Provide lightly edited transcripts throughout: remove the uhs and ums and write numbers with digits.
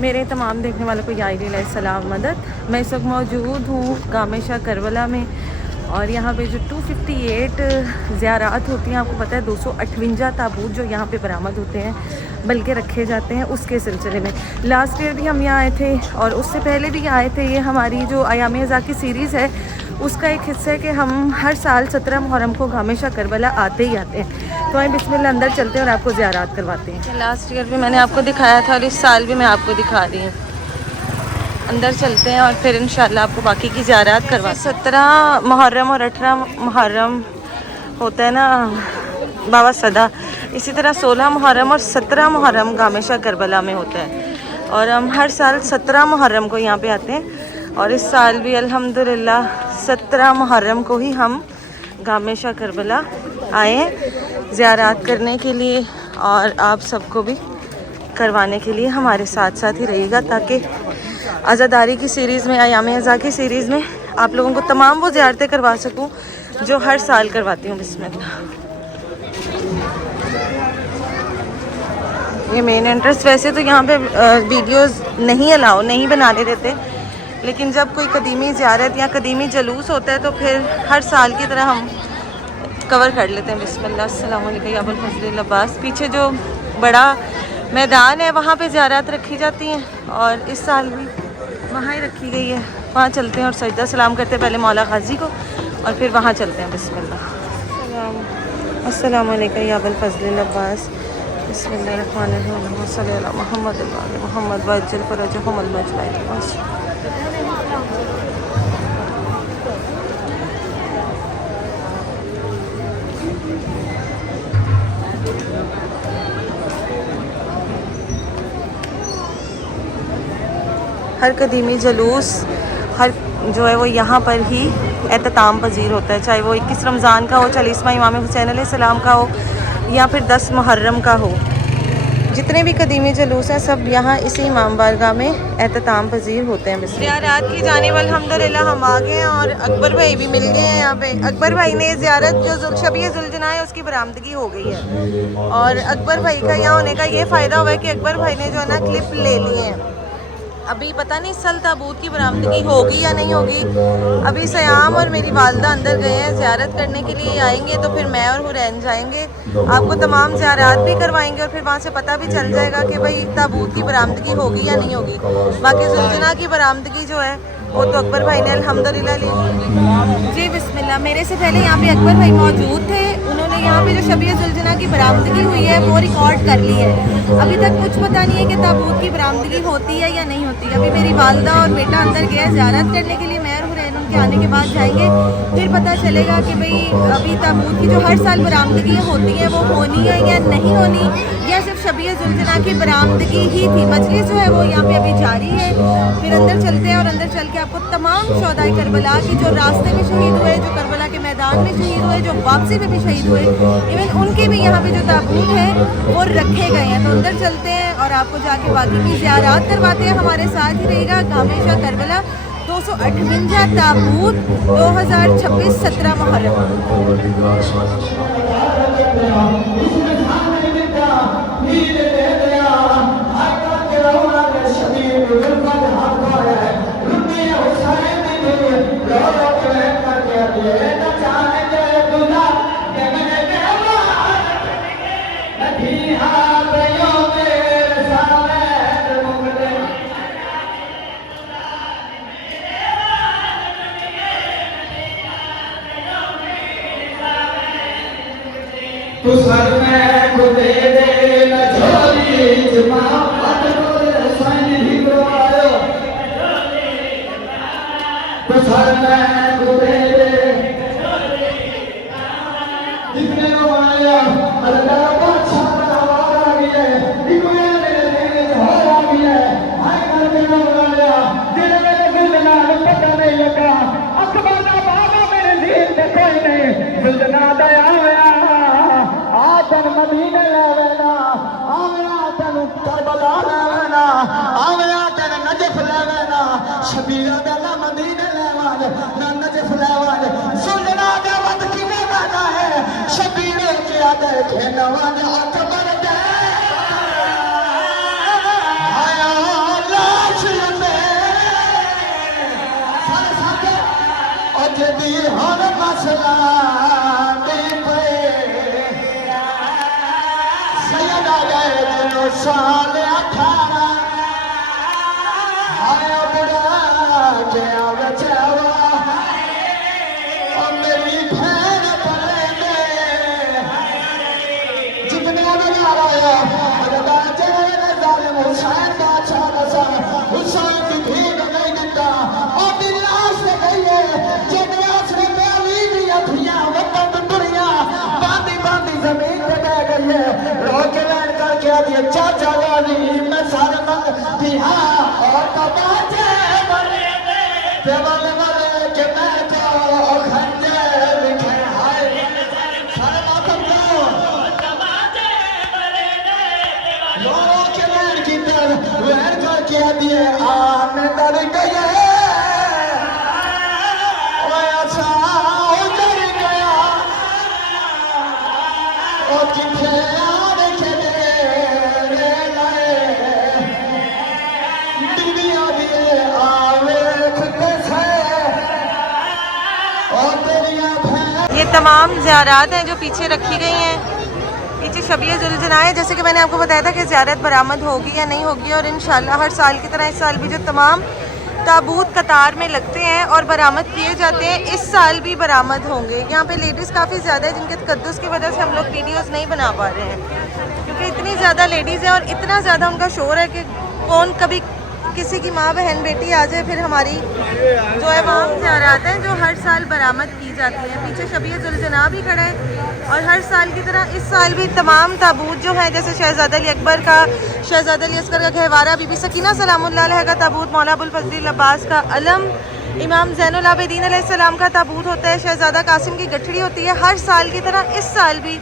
मेरे तमाम देखने वालों को या सलाम मदद। मैं इस वक्त मौजूद हूँ गामेशा करबला में और यहाँ पे जो 258 ज़ियारात होती हैं, आपको पता है 258 ताबूत जो यहाँ पे बरामद होते हैं बल्कि रखे जाते हैं, उसके सिलसिले में लास्ट ईयर भी हम यहाँ आए थे और उससे पहले भी आए थे। ये हमारी जो आयाम अज़ा की सीरीज़ है उसका एक हिस्सा है कि हम हर साल 17 मुहर्रम को गामेशा करबला आते ही आते हैं। तो हम बिस्मिल्लाह अंदर चलते हैं और आपको ज़ियारात करवाते हैं। लास्ट ईयर भी मैंने आपको दिखाया था और इस साल भी मैं आपको दिखा रही हूँ। अंदर चलते हैं और फिर इंशाल्लाह आपको बाकी की ज़ियारत करवा। 17 मुहर्रम और 18 मुहर्रम होता है ना बाबा सदा, इसी तरह 16 मुहर्रम और 17 मुहर्रम गामेशा करबला में होता है और हम हर साल 17 मुहर्रम को यहाँ पे आते हैं और इस साल भी अल्हम्दुलिल्लाह 17 मुहर्रम को ही हम गामेशा करबला आए हैं ज़ियारत करने के लिए और आप सबको भी करवाने के लिए हमारे साथ साथ ही रहिएगा ताकि आज़ादारी की सीरीज़ में, आयाम अज़ा की सीरीज़ में आप लोगों को तमाम वो ज़ियारतें करवा सकूं जो हर साल करवाती हूँ। बिस्मिल्लाह। ये मेन एंट्रेंस। वैसे तो यहाँ पे वीडियोस नहीं अलाउ नहीं बनाने देते, लेकिन जब कोई कदीमी ज़ियारत या कदीमी जलूस होता है तो फिर हर साल की तरह हम कवर कर लेते हैं। बिस्मिल्लाह। अस्सलाम वालेकुम अबुल फज़ल अब्बास। पीछे जो बड़ा मैदान है वहाँ पे ज़ियारत रखी जाती हैं और इस साल भी वहाँ ही रखी गई है। वहाँ चलते हैं और सजदा सलाम करते हैं पहले मौला गाजी को और फिर वहाँ चलते हैं। बिस्मिल्लाह। अस्सलाम वालेकुम अबुल फज़ल अब्बास। बिस्मिल्लाहिर्रहमानिर्रहीम। सल्लल्लाहु अलैहि मोहम्मद मोहम्मद वजल फरजहुम अल्लाह। हर कदीमी जलूस हर जो है वो यहाँ पर ही एहतमाम पजीर होता है, चाहे वो 21 रमज़ान का हो, 40वां इमाम हुसैन अलैहिस्सलाम का हो या फिर 10 मुहर्रम का हो। जितने भी कदीमी जलूस हैं सब यहाँ इसी इमाम बारगाह में एहतमाम पजीर होते हैं। ज़ियारत की जाने वाल अल्हम्दुलिल्लाह हम आ गए हैं और अकबर भाई भी मिल गए हैं यहाँ पे। अकबर भाई ने ज़ियारत जो शबीह ज़ुलजना है उसकी बरामदगी हो गई है और अकबर भाई का यहाँ होने का ये फ़ायदा हुआ है कि अकबर भाई ने जो है ना क्लिप ले लिए हैं। अभी पता नहीं सल ताबूत की बरामदगी होगी या नहीं होगी। अभी सयाम और मेरी वालदा अंदर गए हैं ज़ियारत करने के लिए, आएंगे तो फिर मैं और हुरैन जाएंगे, आपको तमाम ज़ियारत भी करवाएंगे और फिर वहाँ से पता भी चल जाएगा कि भाई ताबूत की बरामदगी होगी या नहीं होगी। बाकी ज़ुलजना की बरामदगी जो है वो तो अकबर भाई ने अल्हम्दुलिल्लाह ली। जी बिस्मिल्लाह। मेरे से पहले यहाँ पे अकबर भाई मौजूद थे, उन्होंने यहाँ पे जो शबीह ज़ुलजना की बरामदगी हुई है वो रिकॉर्ड कर ली है। अभी तक कुछ पता नहीं है कि ताबूत की बरामदगी होती है या नहीं होती। अभी मेरी वालदा और बेटा अंदर गया है ज़ियारत करने के लिए, मैं और हुरैन उनके आने के बाद जाएंगे, फिर पता चलेगा कि भाई अभी ताबूत की जो हर साल बरामदगी होती है वो होनी है या नहीं होनी, या सिर्फ शबीह ज़ुलजना की बरामदगी ही थी। मजलिस जो है वो यहाँ पे अभी जारी है। फिर अंदर चलते हैं और अंदर चल के आपको तमाम शोहदाए करबला की जो रास्ते में शहीद हुए, जो करबला के मैदान में शहीद हुए, जो वापसी में भी शहीद हुए, इवन उनके भी यहाँ पे जो ताबूत है वो रखे गए हैं। तो अंदर चलते हैं और आपको जाके बाकी की ज़ियारत करवाते हैं। हमारे साथ ही रहेगा गामेशा करबला 258 ताबूत 2026 17 मुहर्रम। तो सर में गुदे दे न छोरी जमा मत बोले सन ही आयो। तो सर में गुदे दे जितने आया अल्लाह का छाता आ गया इकोया मेरे हो आ गया हाय कर के आया तेरे मेरे दिल नाल पता नहीं लगा अकबर दा बाबा मेरे दिल ते कोई नहीं दिल ना दया मदीने लेवेना आवेना तेन करबला लेवेना आवेना तेन नजफ लेवेना शबीर दला मदीने लेवाज ना नजफ लेवाज सुनना दे वत किने गाना है शबीर के आदे खेनवाज अकबर दे आया हर मसला सैयदा गए दिनो साल 18 आया बुढ़ा गया बचावा और मेरी भैन पड़े जितने नजार आया अदा जगह जालिम हुसैन बादशाह दसा हुसैन की भीड़ नहीं दिता और दिलास से गई है जब आसरे में अली की अखियां वतन दुनिया बांधी बांधी जमीन पे बह गई है रोके लाइन करके आ दिए चाचा वाली मैं सारे मंग दिया और तबाचे बने देवाले वाले के मैं को खंजर दिखे हाय सारे मातम को तबाचे बने रोके लाइन की तरफ लाइन करके आ दिए आने डर गए ओए अच्छा उधर गया ओ किथे ये तमाम ज़ियारात हैं जो पीछे रखी गई हैं। पीछे शबीए जुलजना है, जैसे कि मैंने आपको बताया था कि ज़ियारत बरामद होगी या नहीं होगी, और इंशाल्लाह हर साल की तरह इस साल भी जो तमाम ताबूत कतार में लगते हैं और बरामद किए जाते हैं, इस साल भी बरामद होंगे। यहाँ पे लेडीज़ काफ़ी ज़्यादा है जिनके तकद्दुस की वजह से हम लोग वीडियोज़ नहीं बना पा रहे हैं, क्योंकि इतनी ज़्यादा लेडीज़ हैं और इतना ज़्यादा उनका शोर है कि कौन कभी किसी की माँ बहन बेटी आ जाए फिर हमारी जो है वहाँ ज़ियारत हैं जो हर साल बरामद की जाती हैं। पीछे शबीए जुलजना भी खड़े हैं और हर साल की तरह इस साल भी तमाम ताबूत जो है, जैसे शहज़ादा अली अकबर का, शहज़ादा अली असगर का गहवारा, बीबी सकीना सलामुल्लाह अलैहा का ताबूत, मौला अबुल फजल अब्बास का अलम, इमाम ज़ैनुल आबिदीन अलैहिस्सलाम का ताबूत होता है, शहज़ादा कासिम की गठड़ी होती है। हर साल की तरह इस साल भी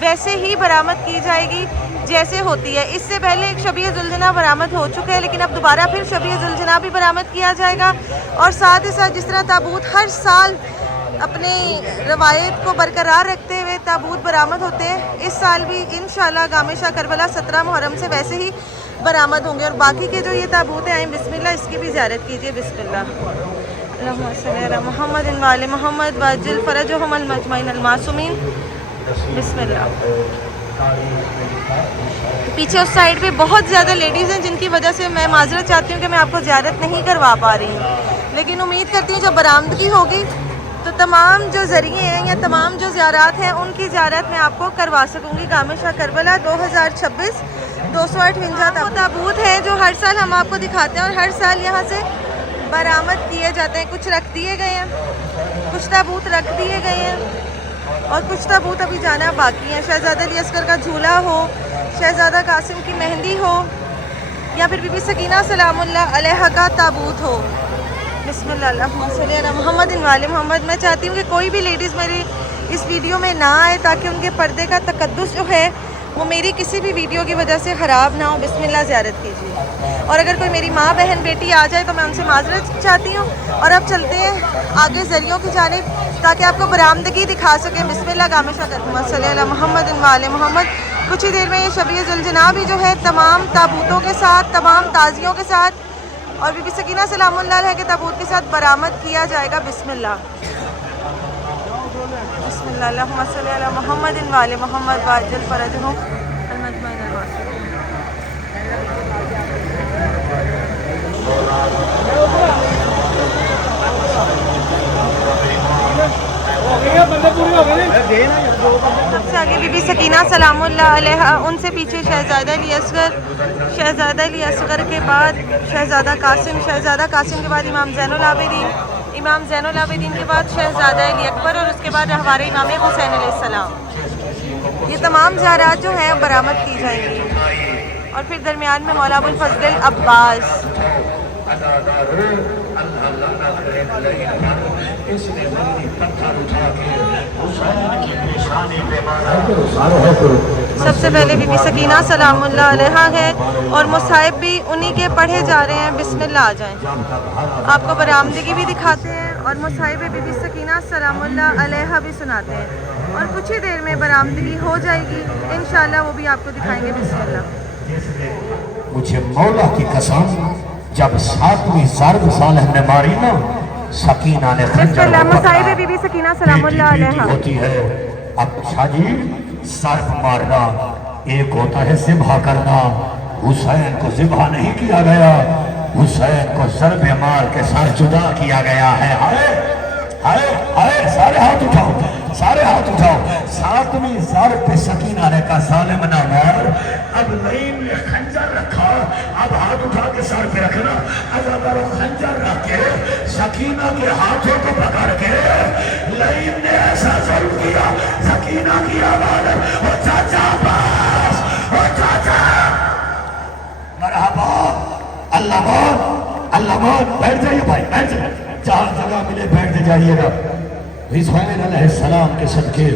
वैसे ही बरामद की जाएगी जैसे होती है। इससे पहले एक शबीए जुलजना बरामद हो चुका है, लेकिन अब दोबारा फिर शबीए जुलजना भी बरामद किया जाएगा। और साथ ही साथ जिस तरह ताबूत हर साल अपने रवायत को बरकरार रखते हुए ताबूत बरामद होते हैं, इस साल भी इंशाल्लाह गामे-शाह करबला 17 मुहर्रम से वैसे ही बरामद होंगे। और बाकी के जो ये ताबूत हैं, बिस्मिल्लाह, इसकी भी ज़ियारत कीजिए। बिस्मिल्लाह अल्लाहुम्मा सल्ली अला मुहम्मद व आले मुहम्मद वाजिल फरजहुम अल मजमईन अल मासूमीन। बिस्मिल्लाह। पीछे उस साइड पे बहुत ज़्यादा लेडीज़ हैं जिनकी वजह से मैं माजरत चाहती हूँ कि मैं आपको ज़ियारत नहीं करवा पा रही हूँ, लेकिन उम्मीद करती हूँ जब बरामदगी होगी तो तमाम जो ज़रिए हैं या तमाम जो ज़ियारत हैं उनकी ज़ियारत मैं आपको करवा सकूँगी। गामे-शाह करबला 2026 258 ताबूत हैं जो हर साल हम आपको दिखाते हैं और हर साल यहाँ से बरामद किए जाते हैं। कुछ रख दिए गए हैं, कुछ ताबूत रख दिए गए हैं और कुछ ताबूत अभी जाना बाकी है। शहज़ादा अली असगर का झूला हो, शहज़ादा कासिम की मेहंदी हो, या फिर बीबी सकीना सलामुल्लाह अलैहा का ताबूत हो। बिस्मिल्लाह अल्लाहुम्मा सल्ली अला मुहम्मद व आले मुहम्मद। मैं चाहती हूँ कि कोई भी लेडीज़ मेरी इस वीडियो में ना आए ताकि उनके पर्दे का तकद्दुस जो है वो मेरी किसी भी वीडियो की वजह से ख़राब ना हो। बिस्मिल्लाह, ज़ियारत कीजिए। और अगर कोई मेरी माँ बहन बेटी आ जाए तो मैं उनसे माजरत चाहती हूँ। और अब चलते हैं आगे ज़रियों की जानिब ताकि आपको बरामदगी दिखा सकें। बिस्मिल्लाह, गामे-शाह करबला सल्ली अला मुहम्मद व आले मुहम्मद। कुछ ही देर में ये शबीए जुलजना भी जो है तमाम ताबूतों के साथ, तमाम ताज़ियों के साथ और बीबी सकीना सलामुल्लाह अलैहा के ताबूत के साथ बरामद किया जाएगा। बिस्मिल्लाह बिस्मिल्लाह अल्लाहुम्मा सल्ली अला मुहम्मद व आले मुहम्मद वाजिल फरजहुम अल मजमईन अल मासूमीन। सबसे आगे बीबी सकीना सलामुल्लाह अलैहा, उनसे पीछे शहज़ादा अली असगर, शहज़ादा अली असगर के बाद शहज़ादा कासिम, शहज़ादा कासिम के बाद इमाम ज़ैनुल आबिदीन, इमाम ज़ैनुल आबिदीन के बाद शहज़ादा अली अकबर और उसके बाद हमारे इमाम हुसैन अलैहिस्सलाम। ये तमाम ज़ियारत जो हैं बरामद की जाएंगी। और फिर दरमियान में मौला अबुल फजल अब्बास। सबसे पहले बीबी सकीना सलामुल्लाह अलैहा है और मुसाहिब भी उन्हीं के पढ़े जा रहे हैं। बिस्मिल्लाह, आ जाएं, आपको बरामदगी भी दिखाते हैं और मुसाहिब बीबी सकीना सलामुल्लाह अलैहा भी सुनाते हैं। और कुछ ही देर में बरामदगी हो जाएगी इंशाल्लाह, वो भी आपको दिखाएंगे। बिस्मिल्लाह। मुझे मौला की कसम, जब 7वीं ज़र्ब सालह ने मारी ना सकीना ने बिस्मिल्लाह मसाइब बीबी सकीना सलामुल्लाह अलैहा होती है। अब शादी सर्फ मारना एक होता है ज़िब्हा करना। हुसैन को ज़िब्हा नहीं किया गया, हुसैन को ज़रबे मार के सर जुदा किया गया है। हाय हाय हाय, सारे हाथ उठाओ, सारे हाथ उठाओ। सातवीं ज़र पे सकीना ने कहा सालिम ना मार। अब लईन ने खंजर रखा, अब हाथ उठा के सर पे रखना। अगर खंजर रख के सकीना के हाथों को पकड़ के लईन ने ऐसा जरूर किया, सकीना की आवाज ओ चाचा पास, ओ चाचा मरहबा, अल्लाह बैठ जाइए भाई, बैठ जाइए, जहाँ जगह मिले बैठ जाइएगा। हुसैन अलैहिस्सलाम के सदके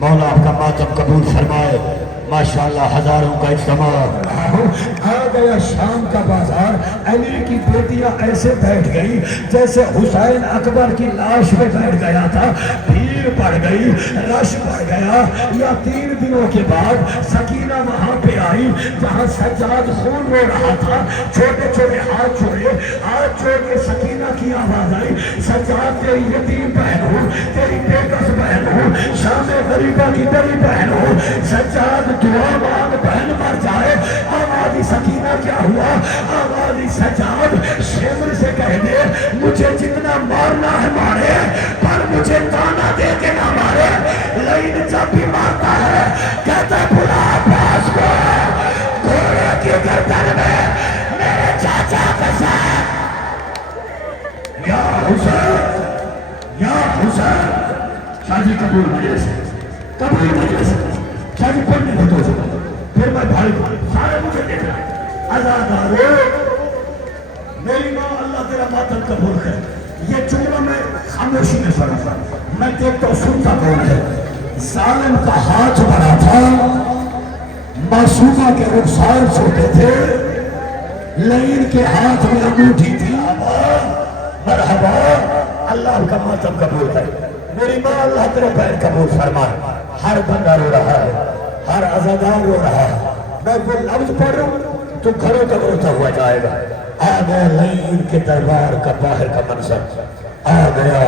मौला आपका मातम कबूल फरमाए। माशाअल्लाह हजारों का इज्तिमा आ गया। शाम का बाजार, अली की बेटियां ऐसे बैठ गई जैसे हुसैन अकबर की लाश में बैठ गया था। भीड़ बढ़ गई, रश बढ़ गया। या 3 दिनों के बाद सकीना वहां पे आई जहां सज्जाद खून रो रहा था। छोटे छोटे हाथ जोड़े, हाथ जोड़ के सकीना की आवाज आई, सज्जाद तेरी यतीम बहन हो, तेरी बेकस बहन हो, शाम गरीबा की तेरी बहन हो। सज्जाद दुआ मांग, बहन मर जाए। आवाज़ी सकीना क्या हुआ? आवाज़ी सज्जाद शेमर से कह दे मुझे जितना मारना है मारे, पर मुझे ताना दे के ना मारे। लेकिन जब भी मारता है कहता बुला पास को, घोड़े की गर्दन में मेरे चाचा के साथ। या हुसैन, या हुसैन, शादी कबूल मजलिस, कबूल मजलिस, शादी पढ़ने को तो फिर मैं भाई सारे मुझे देख रहा है। अज़ादारो मेरी माँ, अल्लाह तेरा मातम कबूल करे। ये जुमला मैं खामोशी में सुना था, मैं देखता हूँ सुनता कौन है। जालिम का हाथ बड़ा था, मासूमा के रुखसार छोटे थे, लईन के हाथ में अंगूठी थी। मरहबा, अल्लाह का मातम कबूल करे। मेरी माँ, अल्लाह तेरे पैर कबूल फरमाए। हर बंदा रो रहा है, हर अज़ादार रो रहा है। मैं वो लफ्ज पढ़ रहा हूँ तो घरों तक रोता हुआ जाएगा। आ गया लईन के दरबार का बाहर का मंजर, आ गया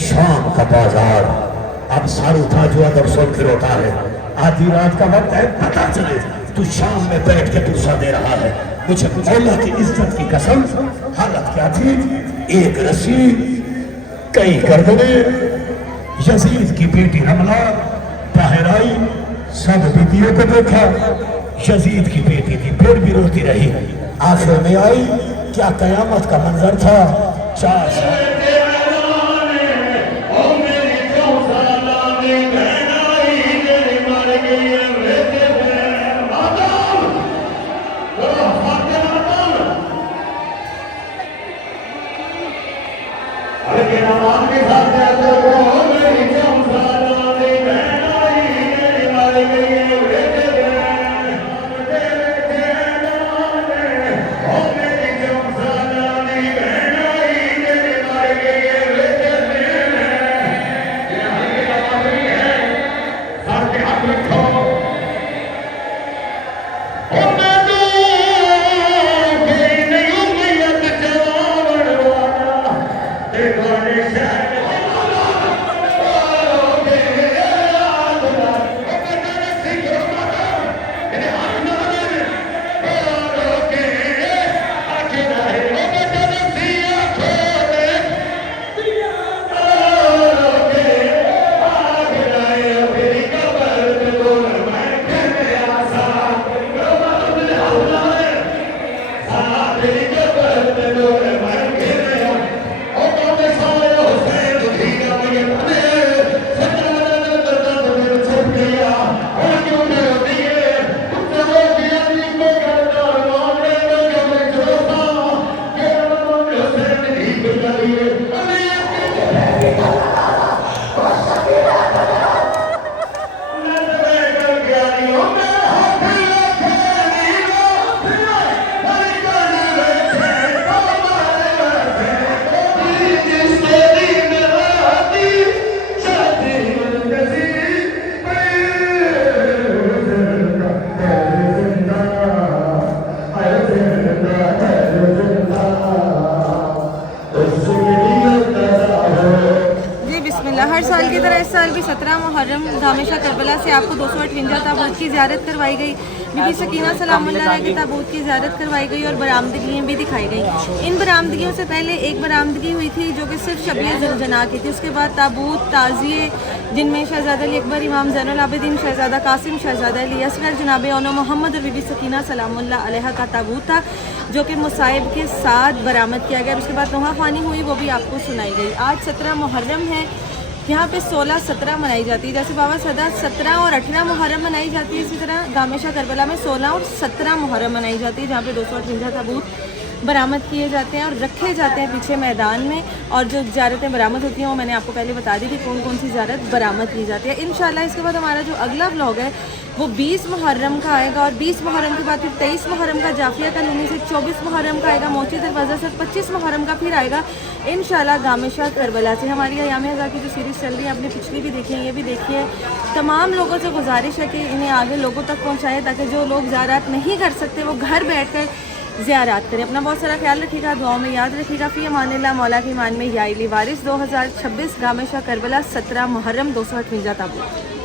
शाम का बाजार। अब सर उठा जो अदब सुन के रोता है। आधी रात का वक्त है, पता चले तू शाम में बैठ के दूसरा दे रहा है। मुझे मौला की इज्जत की कसम, हालत क्या थी? एक रस्सी, कई गर्दने। यजीद की बेटी हमला बाहर आई, सब बीतियों को देखा। यजीद की बेटी थी, फिर भी रोती रही। आखिर में आई, क्या कयामत का मंजर था। 4 साल साल भी 17 मुहर्रम गामेशा करबला से आपको 258 ताबूत की ज़ियारत करवाई गई। बीबी सकीना सलामुल्लाह के ताबूत की ज़ियारत करवाई गई और बरामदगियाँ भी दिखाई गई। इन बरामदगियों से पहले एक बरामदगी हुई थी जो कि सिर्फ शबीह ज़ुलजना की थी। उसके बाद ताबूत ताज़िए जिनमें शहज़ादा अली अकबर, इमाम ज़ैनुल आबिदीन, शहज़ादा कासिम, शहज़ादा अली असगर, जनाब ओनो मोहम्मद और बीबी सकीना सलामुल्लाह अलैहा का ताबूत था जो कि मुसाइब के साथ बरामद किया गया। उसके बाद नोहा ख़्वानी हुई, वो भी आपको सुनाई गई। आज 17 मुहर्रम है। यहाँ पे 16-17 मनाई जाती है। जैसे बाबा सदा 17 और 18 मुहर्रम मनाई जाती है, इसी तरह गामेशा करबला में 16 और 17 मुहर्रम मनाई जाती है, जहाँ पे 258 ताबूत बरामद किए जाते हैं और रखे जाते हैं पीछे मैदान में। और जो ज़ियारतें बरामद होती हैं वो मैंने आपको पहले बता दी कि कौन कौन सी ज़ियारत बरामद की जाती है। इंशाल्लाह इसके बाद हमारा जो अगला व्लॉग है वो 20 मुहर्रम का आएगा और 20 मुहर्रम के बाद फिर 23 मुहर्रम का जाफिया कॉलोनी से, 24 मुहर्रम का आएगा मोची दरवाज़ा से, 25 मुहर्रम का फिर आएगा इंशाल्लाह गामेशा करबला से। हमारी अयाम हज़ार की जो सीरीज़ चल रही है आपने पिछली भी देखी है, ये भी देखिए। तमाम लोगों से गुजारिश है कि इन्हें आगे लोगों तक पहुँचाएँ ताकि जो लोग ज़ियारत नहीं कर सकते वो घर बैठ कर ज़ियारत करें। अपना बहुत सारा ख्याल रखिएगा, दुआओं में याद रखिएगा। फ़ी अमानिल्लाह, मौला की ईमान में या इली वारिस। 2026 गामेशा करबला 17 मुहर्रम 258 ताबूत।